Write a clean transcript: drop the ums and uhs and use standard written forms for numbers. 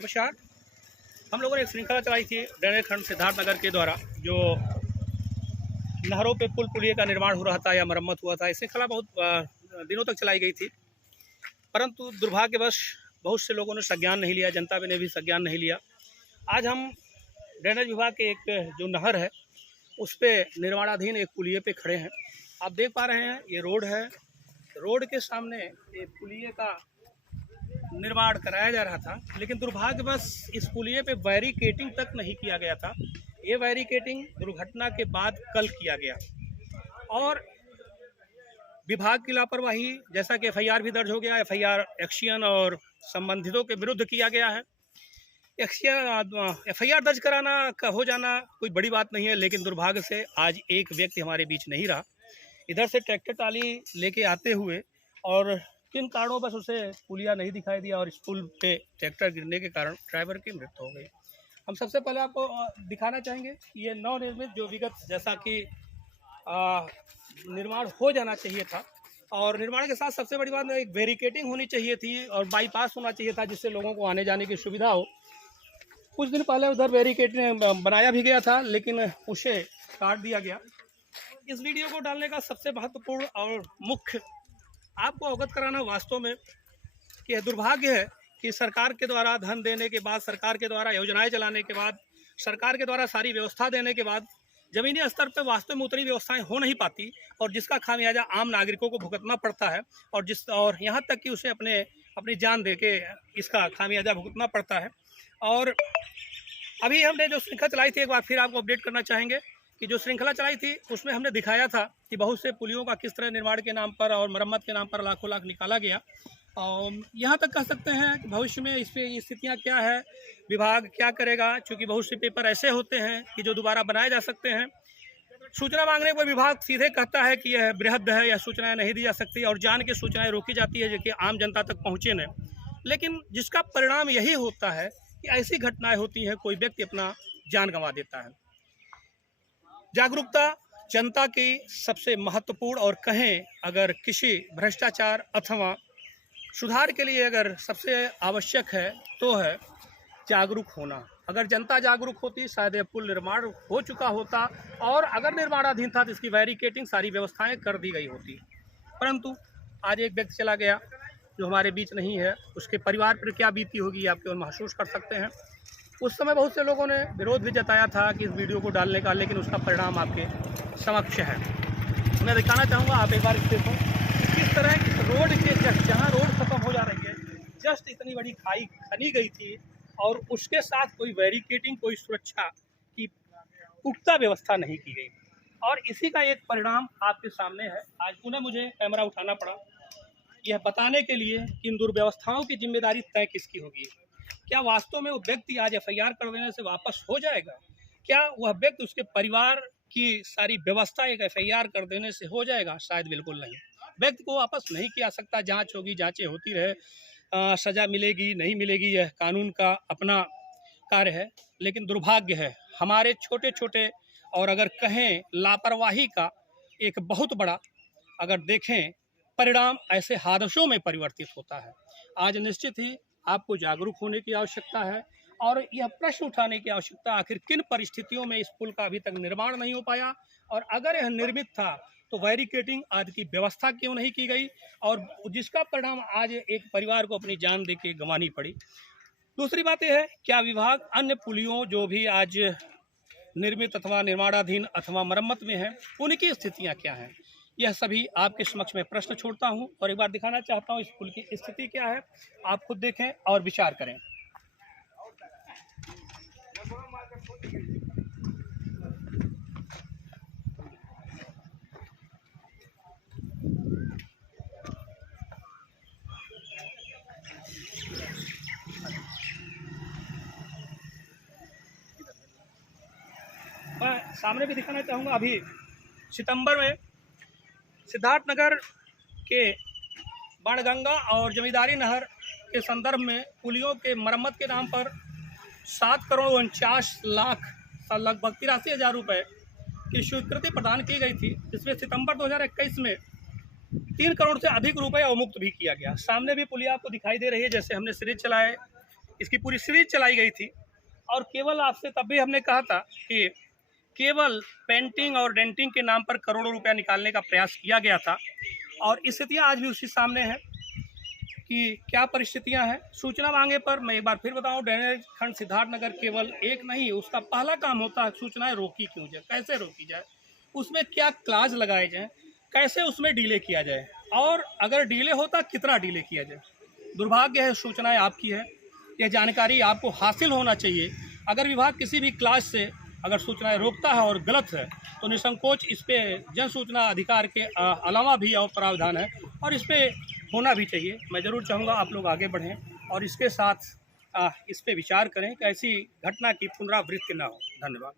नमस्कार। हम लोगों ने एक श्रृंखला चलाई थी ड्रेनेज खंड सिद्धार्थनगर के द्वारा, जो नहरों पे पुल पुलिये का निर्माण हो रहा था या मरम्मत हुआ था। ये श्रृंखला बहुत दिनों तक चलाई गई थी, परंतु दुर्भाग्यवश बहुत से लोगों ने संज्ञान नहीं लिया, जनता ने भी संज्ञान नहीं लिया। आज हम ड्रेनेज विभाग के एक जो नहर है उस पर निर्माणाधीन एक पुलिये पे खड़े हैं। आप देख पा रहे हैं ये रोड है, रोड के सामने एक पुलिये का निर्माण कराया जा रहा था, लेकिन दुर्भाग्यवश इस पुलिये पे बैरिकेटिंग तक नहीं किया गया था। ये बैरिकेटिंग दुर्घटना के बाद कल किया गया और विभाग की लापरवाही, जैसा कि एफआईआर भी दर्ज हो गया। एफआईआर एक्शन और संबंधितों के विरुद्ध किया गया है। एफआईआर दर्ज कराना का हो जाना कोई बड़ी बात नहीं है, लेकिन दुर्भाग्य से आज एक व्यक्ति हमारे बीच नहीं रहा। इधर से ट्रैक्टर ट्राली लेके आते हुए और किन कारणों बस उसे पुलिया नहीं दिखाई दिया और इस पुल पे ट्रैक्टर गिरने के कारण ड्राइवर की मृत्यु हो गई। हम सबसे पहले आपको दिखाना चाहेंगे ये नवनिर्मित जो विगत जैसा कि निर्माण हो जाना चाहिए था, और निर्माण के साथ सबसे बड़ी बात एक बैरिकेटिंग होनी चाहिए थी और बाईपास होना चाहिए था, जिससे लोगों को आने जाने की सुविधा हो। कुछ दिन पहले उधर बैरिकेटिंग बनाया भी गया था, लेकिन उसे काट दिया गया। इस वीडियो को डालने का सबसे महत्वपूर्ण और मुख्य आपको अवगत कराना वास्तव में कि यह दुर्भाग्य है कि सरकार के द्वारा धन देने के बाद, सरकार के द्वारा योजनाएं चलाने के बाद, सरकार के द्वारा सारी व्यवस्था देने के बाद ज़मीनी स्तर पर वास्तव में उतनी व्यवस्थाएं हो नहीं पाती, और जिसका खामियाजा आम नागरिकों को भुगतना पड़ता है, और यहाँ तक कि उसे अपनी जान दे के इसका खामियाजा भुगतना पड़ता है। और अभी हमने जो श्रृंखला चलाई थी, एक बार फिर आपको अपडेट करना चाहेंगे कि जो श्रृंखला चलाई थी उसमें हमने दिखाया था कि बहुत से पुलियों का किस तरह निर्माण के नाम पर और मरम्मत के नाम पर लाखों लाख निकाला गया। और यहाँ तक कह सकते हैं कि भविष्य में इस पर स्थितियाँ क्या है, विभाग क्या करेगा, क्योंकि बहुत से पेपर ऐसे होते हैं कि जो दोबारा बनाए जा सकते हैं। सूचना मांगने पर विभाग सीधे कहता है कि यह बृहद है, यह सूचनाएँ नहीं दी जा सकती, और जान के सूचनाएँ रोकी जाती है जो कि आम जनता तक पहुँचे न। लेकिन जिसका परिणाम यही होता है कि ऐसी घटनाएँ होती हैं, कोई व्यक्ति अपना जान गंवा देता है। जागरूकता जनता की सबसे महत्वपूर्ण, और कहें अगर किसी भ्रष्टाचार अथवा सुधार के लिए अगर सबसे आवश्यक है तो है जागरूक होना। अगर जनता जागरूक होती शायद यह पुल निर्माण हो चुका होता, और अगर निर्माणाधीन था तो इसकी बैरिकेटिंग सारी व्यवस्थाएं कर दी गई होती। परंतु आज एक व्यक्ति चला गया जो हमारे बीच नहीं है, उसके परिवार पर क्या बीती होगी आप केवल महसूस कर सकते हैं। उस समय बहुत से लोगों ने विरोध भी जताया था कि इस वीडियो को डालने का, लेकिन उसका परिणाम आपके समक्ष है। मैं दिखाना चाहूँगा, आप एक बार इस देखो किस तरह इस रोड के जहाँ रोड खत्म हो जा रही है, जस्ट इतनी बड़ी खाई खनी गई थी, और उसके साथ कोई बैरिकेटिंग, कोई सुरक्षा की पुख्ता व्यवस्था नहीं की गई। और इसी का एक परिणाम आपके सामने है। आज पुनः मुझे कैमरा उठाना पड़ा यह बताने के लिए कि इन दुर्व्यवस्थाओं की जिम्मेदारी तय किसकी होगी। क्या वास्तव में वो व्यक्ति आज एफआईआर कर देने से वापस हो जाएगा? क्या वह व्यक्ति, उसके परिवार की सारी व्यवस्था एक एफआईआर कर देने से हो जाएगा? शायद बिल्कुल नहीं। व्यक्ति को वापस नहीं किया सकता। जांच होगी, जांचें होती रहे, सज़ा मिलेगी नहीं मिलेगी, यह कानून का अपना कार्य है। लेकिन दुर्भाग्य है हमारे छोटे छोटे, और अगर कहें लापरवाही का एक बहुत बड़ा अगर देखें परिणाम ऐसे हादसों में परिवर्तित होता है। आज निश्चित ही आपको जागरूक होने की आवश्यकता है, और यह प्रश्न उठाने की आवश्यकता आखिर किन परिस्थितियों में इस पुल का अभी तक निर्माण नहीं हो पाया, और अगर यह निर्मित था तो बैरिकेटिंग आदि की व्यवस्था क्यों नहीं की गई, और जिसका परिणाम आज एक परिवार को अपनी जान दे के गंवानी पड़ी। दूसरी बात यह है, क्या विभाग अन्य पुलियों जो भी आज निर्मित अथवा निर्माणाधीन अथवा मरम्मत में हैं, उनकी स्थितियाँ क्या हैं? यह सभी आपके समक्ष में प्रश्न छोड़ता हूं, और एक बार दिखाना चाहता हूं इस पुल की स्थिति क्या है। आप खुद देखें और विचार करें। मैं सामने भी दिखाना चाहूँगा, अभी सितंबर में सिद्धार्थनगर के बाणगंगा और जमींदारी नहर के संदर्भ में पुलियों के मरम्मत के नाम पर 7 करोड़ 49 लाख लगभग 83,000 रुपये की स्वीकृति प्रदान की गई थी, जिसमें सितंबर 2021 में 3 करोड़ से अधिक रुपये अवमुक्त भी किया गया। सामने भी पुलिया आपको दिखाई दे रही है, जैसे हमने सीरीज चलाए इसकी पूरी सीरीज चलाई गई थी। और केवल आपसे तब भी हमने कहा था कि केवल पेंटिंग और डेंटिंग के नाम पर करोड़ों रुपया निकालने का प्रयास किया गया था, और स्थितियाँ आज भी उसी सामने हैं कि क्या परिस्थितियां हैं। सूचना मांगे पर मैं एक बार फिर बताऊं, ड्रेनेज खंड सिद्धार्थनगर केवल एक नहीं, उसका पहला काम होता है सूचनाएं रोकी क्यों जाए, कैसे रोकी जाए, उसमें क्या क्लाज लगाए जाएं, कैसे उसमें डिले किया जाए, और अगर डिले होता कितना डिले किया जाए। दुर्भाग्य है, सूचनाएं आपकी है, यह जानकारी आपको हासिल होना चाहिए। अगर विभाग किसी भी क्लास से अगर सूचनाएं रोकता है और गलत है तो निसंकोच इस पर जन सूचना अधिकार के अलावा भी और प्रावधान है, और इस पर होना भी चाहिए। मैं ज़रूर चाहूँगा आप लोग आगे बढ़ें और इसके साथ इस पे विचार करें कि ऐसी घटना की पुनरावृत्ति ना हो। धन्यवाद।